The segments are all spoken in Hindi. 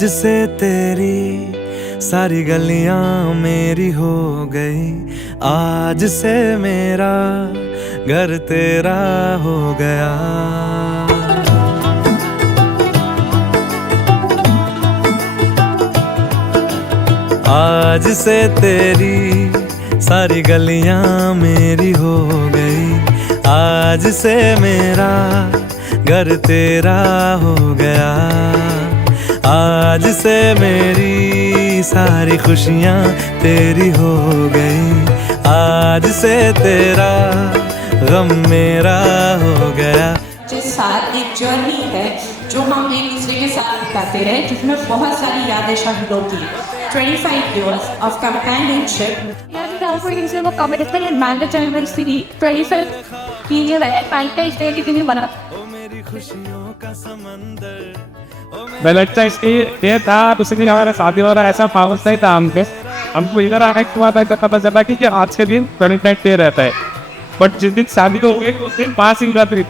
आज से तेरी सारी गलियां मेरी हो गई, आज से मेरा घर तेरा हो गया। आज से तेरी सारी गलियां मेरी हो गई, आज से मेरा घर तेरा हो गया। आज से मेरी सारी खुशियां तेरी हो गई, आज से तेरा गम मेरा हो गया। के साथ एक जर्नी है जो हम एक दूसरे के साथ बिताते रहे, जिसमें बहुत सारी यादें शामिल होती है। 25 years of companionship. वो कम्युनिटी में मैनेजर में सी 25 पीरियड है, 5 डे की दिन बना। खुशियों का समंदर मैं लगता है इसके ये था उसी दिन हमारा शादी हो रहा ऐसा पावर्स नहीं था हमको इधर आने के बाद ऐसा पता चला कि आज के दिन 29 डे रहता है, बट जिस दिन शादी हो गई उस दिन पासिंग रात्रि।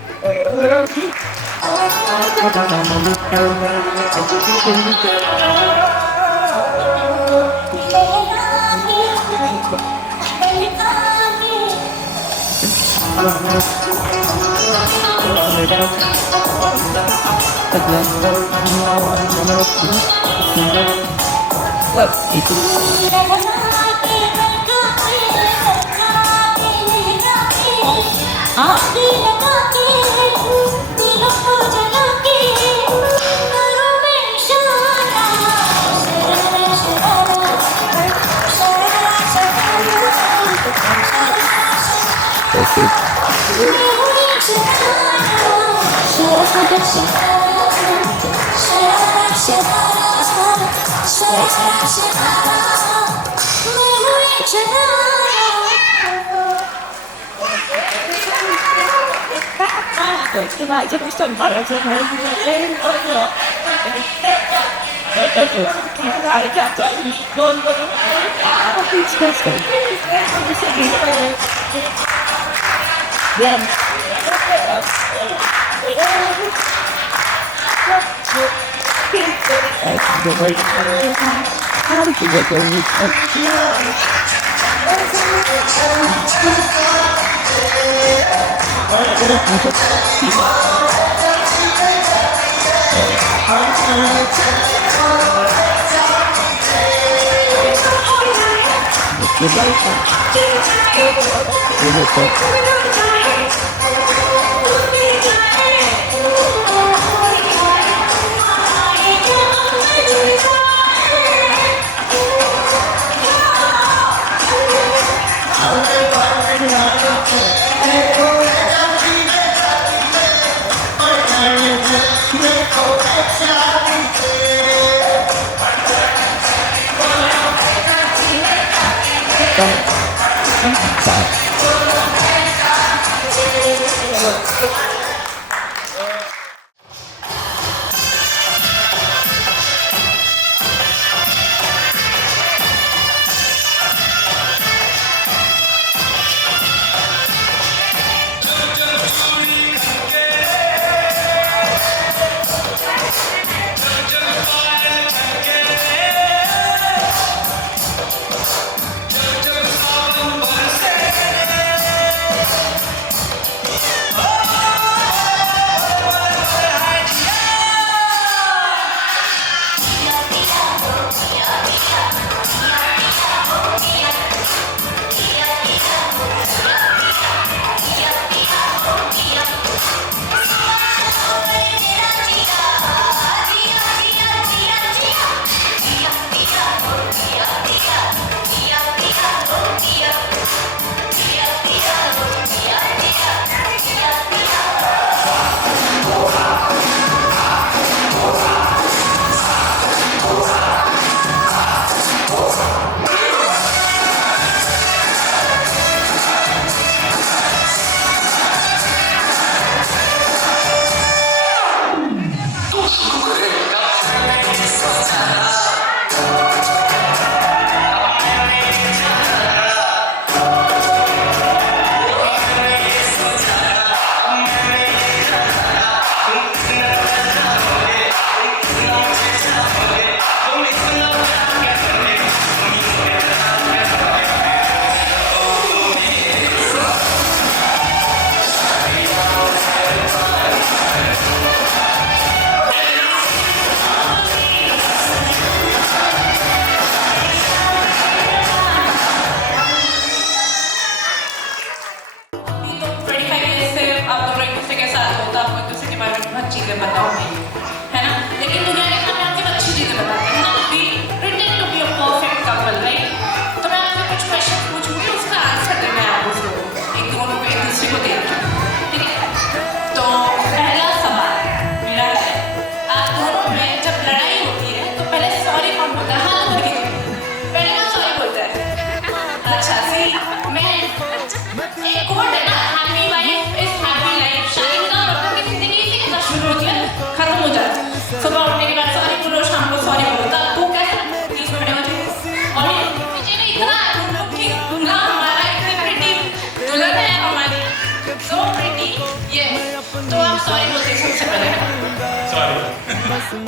सॉरी बोलते हैं सबसे पहले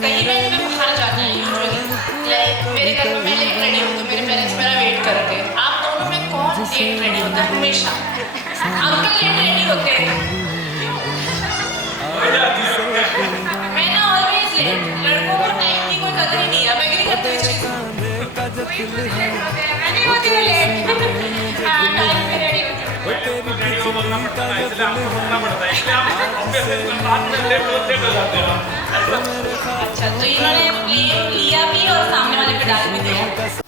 कहीं मैं बाहर जाना है यूजुअली लाइक मेरे घर में मैं लेट रेडी होती हूँ मेरे पेरेंट्स मेरा वेट करते हैं आप दोनों में कौन लेट रेडी होता है हमेशा अंकल लेट रेडी होते हैं मैं ना ऑलवेज लेट लड़कों को टाइम की कोई कदर ही नहीं है मैं नहीं करती इस चीज़ को मैं नहीं होती हूँ लेट हाँ टाइम पे रेडी होती हूँ अच्छा तो इन्होंने लिया भी और सामने वाले पे डाल भी दिया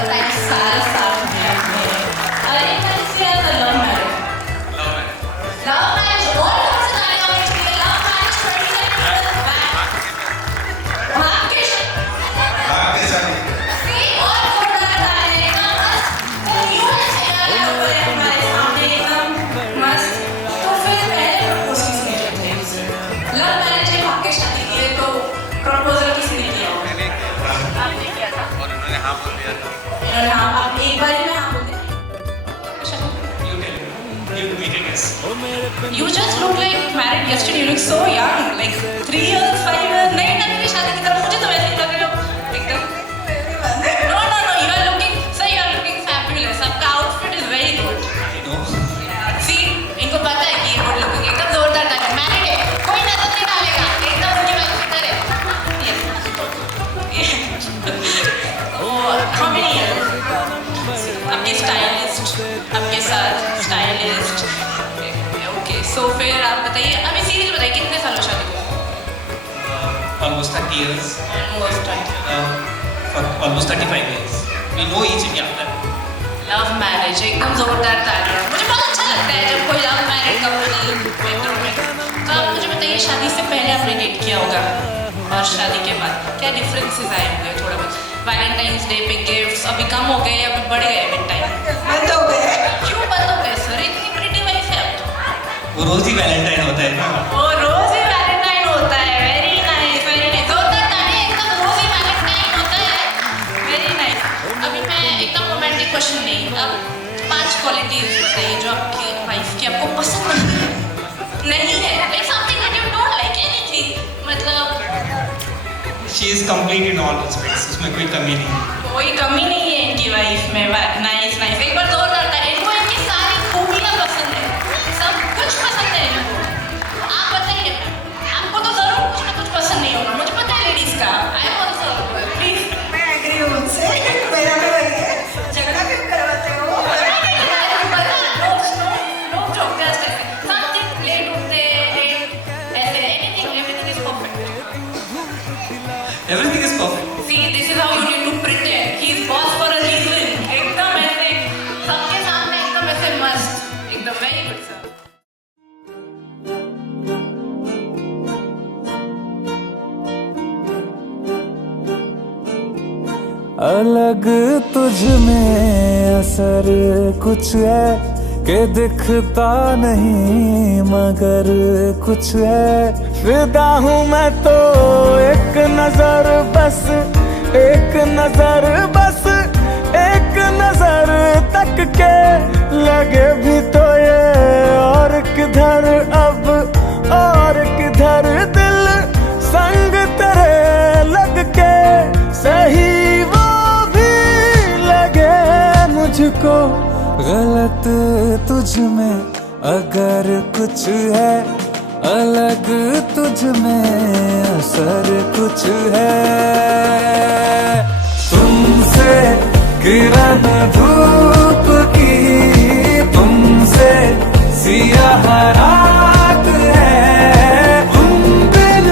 करता है सारा साथ में अरेंज मैरिज से या लव मैरिज और कौन सा गाने का मैच किया लव मैरिज भाग्य सी और कौन गाता है एकदम यूं ऐसे गाने ऊपर हमारे सामने एकदम मस्त तो फिर पहले प्रपोज किसने किया था लव मैरिज में भाग्य शादी की है तो प्रपोजल किसने किया आपने किया था और उन्होंने हाँ बोल दिया था हाँ आप एक बार में हाँ बोल दिया You just look like married yesterday. You look so young, like 3 years, 5 years. नहीं ना मेरी शादी की तरफ मुझे तो वैसे ही लग रहे हो एकदम. No. You are looking, sir. You are looking fabulous. आपका outfit is very good. See, इनको पता है कि ये good looking एकदम जोरदार लग रहा है. Married है, कोई नजर नहीं डालेगा. एकदम उनकी wife की तरह. Yes. और how many years? आपके स्टाइलिस्ट, आपके साथ स्टाइलिस्ट. सो फिर आप बताइए अभी सीरियस बताइए कितने सालों शादी को almost 30 years, almost 35 years. We know each other. Love marriage एकदम जोरदार तालियां मुझे बहुत अच्छा लगता है जब कोई लव मैरिज कपल तो आप मुझे बताइए शादी से पहले आपने डेट किया होगा और शादी के बाद क्या डिफरेंसेस आए होंगे थोड़ा बहुत वैलेंटाइंस डे पे गिफ्ट्स अभी कम हो गए या अभी बढ़ गए विद टाइम बंद हो गए क्यों बंद हो गए सर इतनी प्रिटी वाइफ है अब वो रोज ही वैलेंटाइन होता है ना वो रोज ही वैलेंटाइन होता है वेरी नाइस जोरदार तालियां एकदम रोज ही वैलेंटाइन होता है वेरी नाइस अभी मैं एकदम रोमांटिक क्वेश्चन नहीं अब 5 क्वालिटीज बताइए जो आपकी वाइफ की आपको पसंद नहीं है like something that you don't like anything मतलब she is complete in all aspects उसमें कोई कमी नहीं कोई कमी नहीं है इनकी वाइफ में नाइस एक बार जोरदार तालियां इनको इनकी सारी खूबियां पसंद है सब कुछ पसंद है इनको आप बताइए आपको तो जरूर कुछ ना कुछ पसंद नहीं होगा मुझे पता है लेडीज का आई एम आल्सो प्लीज मैं एग्री हूँ उनसे मेरा भी वही है झगड़ा क्यों करवाते हो लोग जो जस्ट समथिंग लेट होते ऐसे everything is perfect everything is perfect See, this is how you need to pretend. He is boss for a reason. एकदम ऐसे सबके सामने एकदम ऐसे मस्त एकदम very good sir. अलग तुझ में असर कुछ है कि दिखता नहीं मगर कुछ है फिदा हूँ मैं तो एक नजर बस एक नजर तक के लगे भी तो ये और किधर अब और किधर दिल संग तेरे लग के सही वो भी लगे मुझको गलत तुझ में अगर कुछ है अलग तुझ में असर कुछ है तुमसे किरण धूप की तुमसे सियाह रात है तुम बिन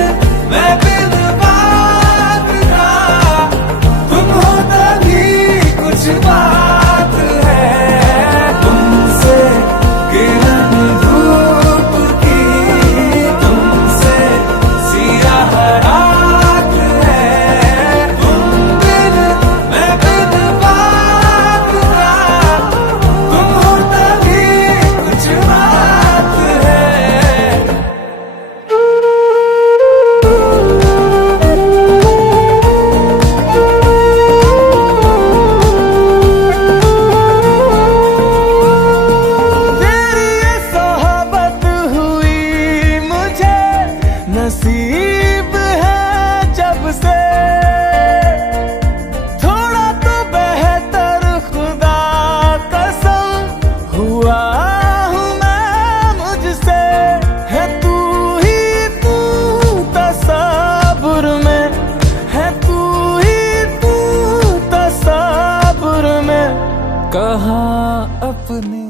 मैं बिन बात का तुम हो तभी कुछ बात है तुमसे किरण धूप की तुमसे सियाह रात है तुम बिन मैं बिन बात का तुम हो तभी कुछ बात है तेरी ये सोहबत हुई मुझे नसीब है जब से थोड़ा तो बेहतर खुदा कसम हुआ हूँ मैं मुझसे है तू ही तू तसब्बुर में है तू ही तू तसब्बुर में कहाँ अपने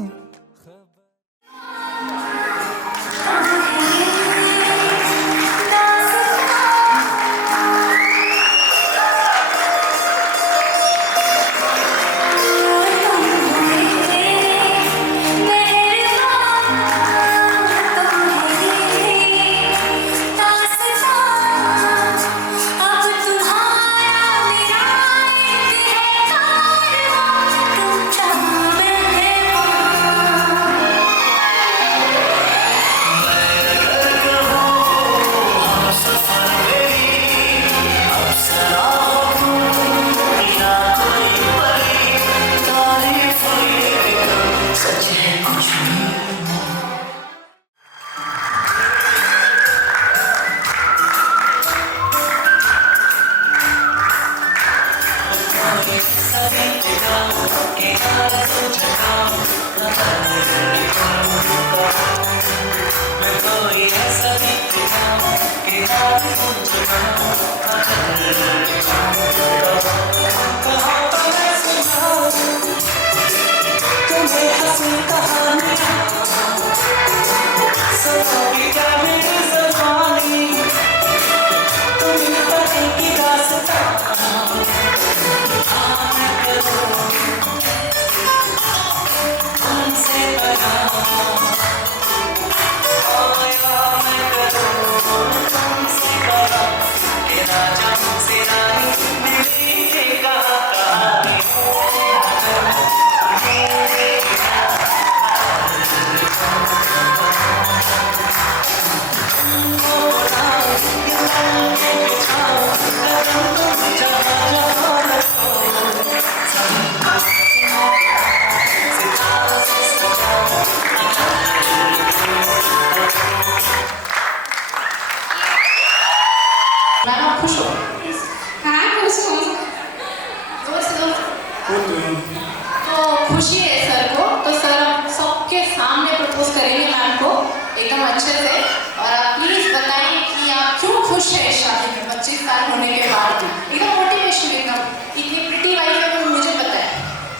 तो खुशी है सर को, तो सर आप सबके सामने प्रपोज करेंगे मैम को एकदम अच्छे से। और आप प्लीज बताइए कि आप क्यों खुश है इस शादी में 25 साल होने के बाद भी। एकदम मोटिवेशन, एकदम इतनी प्रिटी वाइफ है वो मुझे पता है,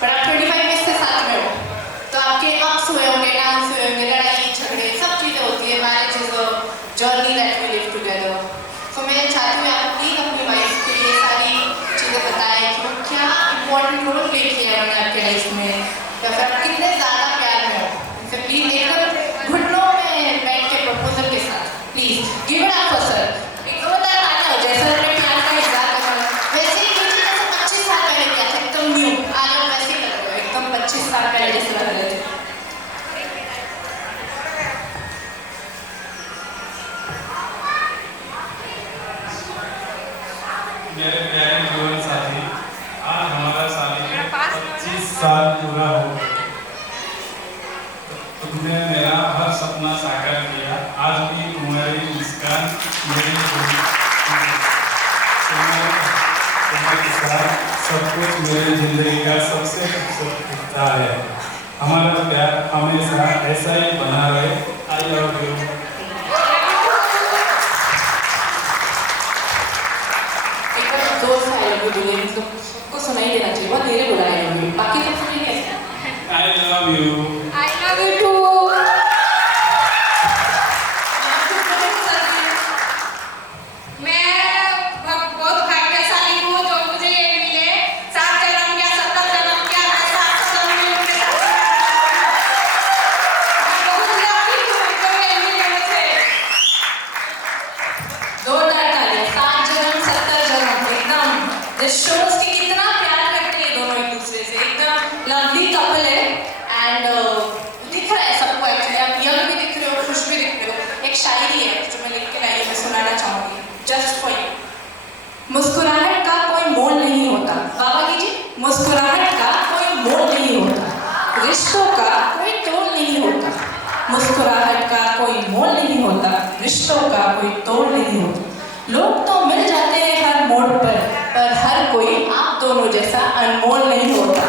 पर आप 25 ईयर्स से साथ में हो तो आपके अप्स हुए होंगे, डांस हुए होंगे, लड़ाई झगड़े सब चीज़ें होती है। Marriage is a journey that we live together. तो मैं चाहती हूँ आप प्लीज अपनी वाइफ को ये सारी चीज़ें बताएं कि वो क्या इम्पोर्टेंट रोल प्ले किया है उन्होंने आपके लाइफ में, या फिर आप कितने ज़्यादा प्यार में हो उनसे। प्लीज एकदम घुटनों में बैठ के प्रपोजल के साथ please give it up for sir. एकदम बता आता हो जैसा अपने प्यार का इजहार कर रहे हो वैसे ही कीजिए जैसे 25 साल पहले किया था, एकदम न्यू। आज आप वैसे ही कर रहे हो, एकदम 25 साल पहले जैसे लग रहे थे। मेरे प्यारे जीवन साथी, आज हमारा शादी के 25 साल पूरा हो गए। तुमने मेरा हर सपना साकार किया। आज भी तुम्हारी मुस्कान मेरी तुम्हारे साथ सब कुछ मेरी जिंदगी का सबसे खूबसूरत हिस्सा है। हमारा प्यार हमेशा ऐसा ही बना रहे। I love you. दो साल को बोले सबको सुनाई देना चाहिए, बहुत धीरे बुलाए होंगे, बाकी सब सुनेंगे ऐसे। I love you. I love you too. मैं बहुत भाग्यशाली हूँ जो मुझे ये मिले। 7 जन्म या 17 जन्म क्या, मैं 7 जन्म में उनके साथ मैं बहुत लकी हूँ जो ये मिले मुझे। जोरदार तालियां। 7 जन्म 17 जन्म एकदम दिस शोज कि कितना प्यार करते हैं दोनों एक दूसरे से। एकदम लवली कपल है एंड दिख रहा है सबको। एक्चुअली आप यंग भी दिख रहे हो, खुश भी दिख रहे हो। एक शायरी है जो मैं लिख के लाई, मैं सुनाना चाहूँगी जस्ट फॉर यू। मुस्कुराहट का कोई मोल नहीं होता, बाबा की जी, मुस्कुराहट का कोई मोल नहीं होता, रिश्तों का कोई तोल नहीं होता। मुस्कुराहट का कोई मोल नहीं होता, रिश्तों का कोई तोल नहीं होता। लोग तो मिल जाते हैं हर मोड़ पर हर कोई आप दोनों जैसा अनमोल नहीं होता।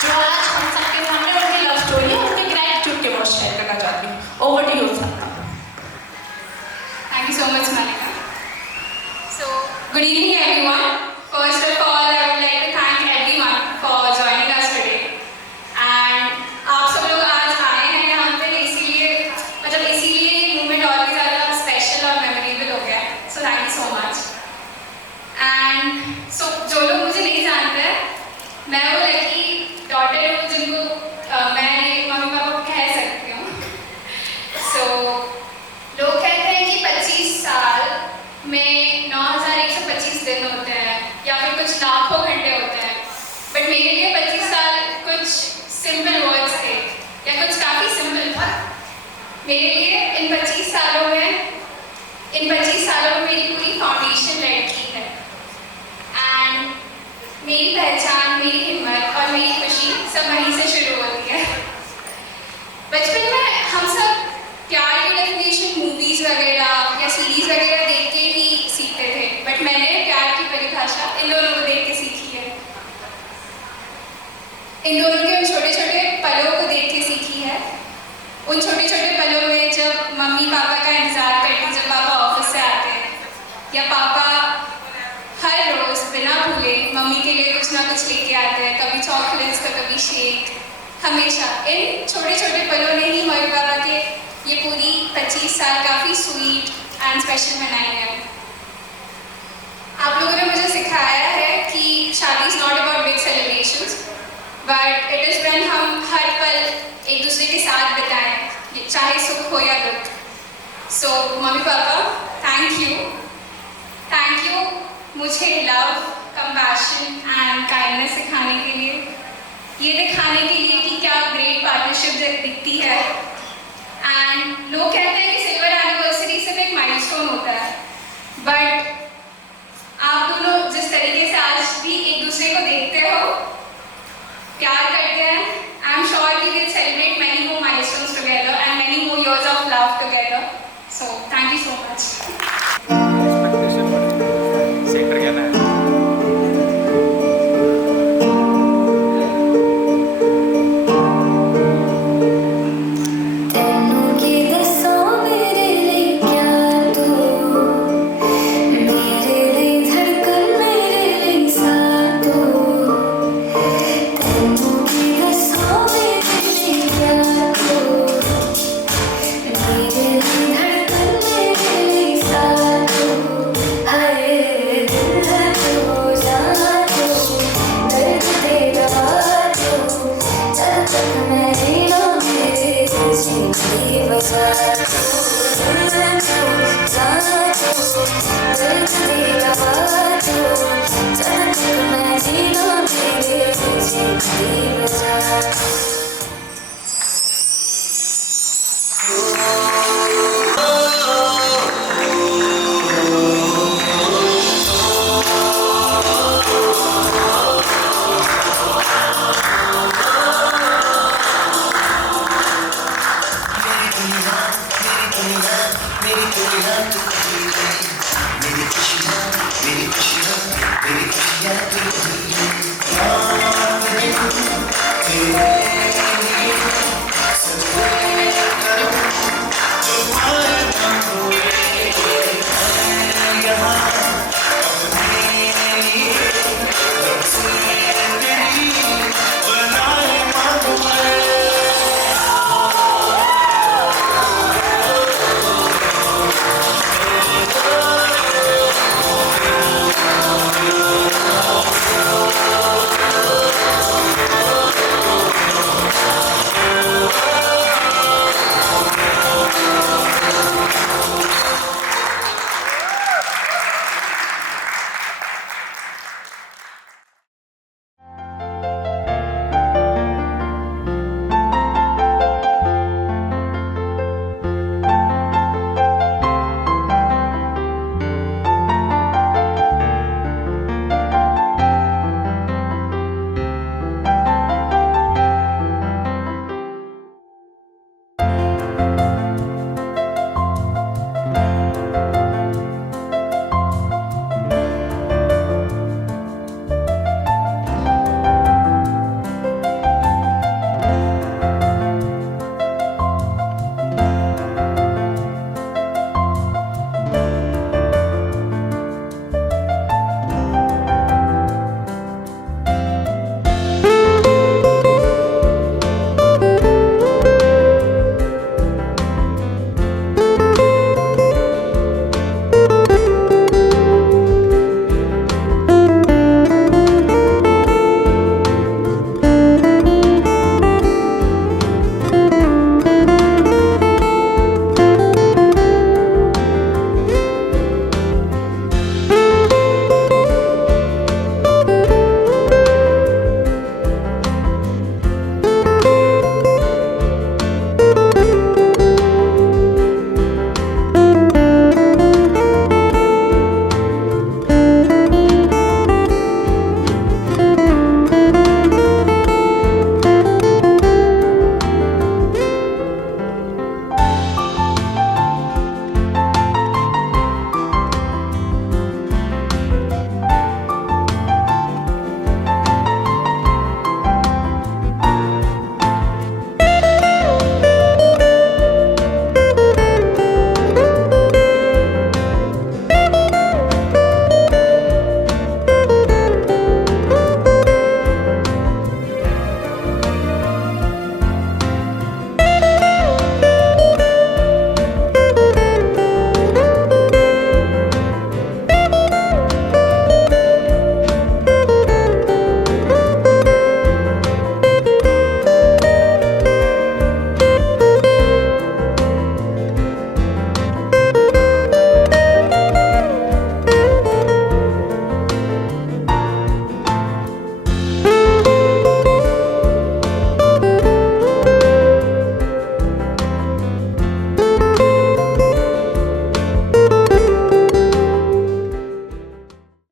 जो आज हम सबके सामने उनकी लव स्टोरी है, उनके ग्रैटिट्यूड के वर्ड्स शेयर करना चाहती हूँ। Over to you sir. Thank you so much, Malika. So, good evening, everyone. First of all, I would like to thank everyone for joining us today. And आप सब लोग आज आए हैं यहाँ पे इसीलिए, मतलब इसीलिए ये मूवमेंट और भी ज़्यादा स्पेशल और मेमोरेबल हो गया है। So, thank you so much. And so, जो लोग मुझे नहीं जानते, मैं वो लकी डॉटर हूँ जिनको मैं मम्मी पापा को कह सकती हूँ। So, लोग कहते हैं कि 25 साल में 9125 दिन होते हैं या फिर कुछ लाखों घंटे होते हैं, बट मेरे लिए 25 साल कुछ सिंपल वर्ड्स थे या कुछ काफ़ी सिंपल था। मेरे लिए इन 25 सालों में मेरी पूरी फाउंडेशन लड़की है। एंड मेरी पहचान, मेरी हिम्मत और मेरी खुशी सब वहीं से शुरू होती है। बचपन में हम सब प्यार की डेफिनेशन मूवीज वगैरह या सीरीज वगैरह देख के ही सीखते थे, बट मैंने प्यार की परिभाषा इन दोनों को देख के सीखी है। इन दोनों के उन छोटे छोटे पलों को देख के सीखी है। उन छोटे छोटे पलों में जब मम्मी पापा का इंतजार करती, जब पापा ऑफिस से आते हैं या पापा हर रोज बिना भूले मम्मी के लिए कुछ ना कुछ लेके आते हैं, कभी चॉकलेट्स तो कभी शेक। हमेशा इन छोटे छोटे पलों ने ही मम्मी पापा के ये पूरी 25 साल काफ़ी स्वीट एंड स्पेशल बनाई है। आप लोगों ने मुझे सिखाया है कि शादी is not about big celebrations, but it is when हम हर पल एक दूसरे के साथ बिताएं, चाहे सुख हो या दुख। So mummy papa, thank you मुझे लव, कंपैशन एंड काइंडनेस सिखाने के लिए, ये दिखाने के लिए कि क्या ग्रेट पार्टनरशिप दिखती है। एंड लोग कहते हैं कि सिल्वर एनिवर्सरी सिर्फ एक माइलस्टोन होता है, बट आप दोनों जिस तरीके से आज भी एक दूसरे को देखते हो, प्यार करते हैं, I am sure we will celebrate many more milestones together and many more years of love together. So thank you so much. Sector क्या है? मेरी खुशियाँ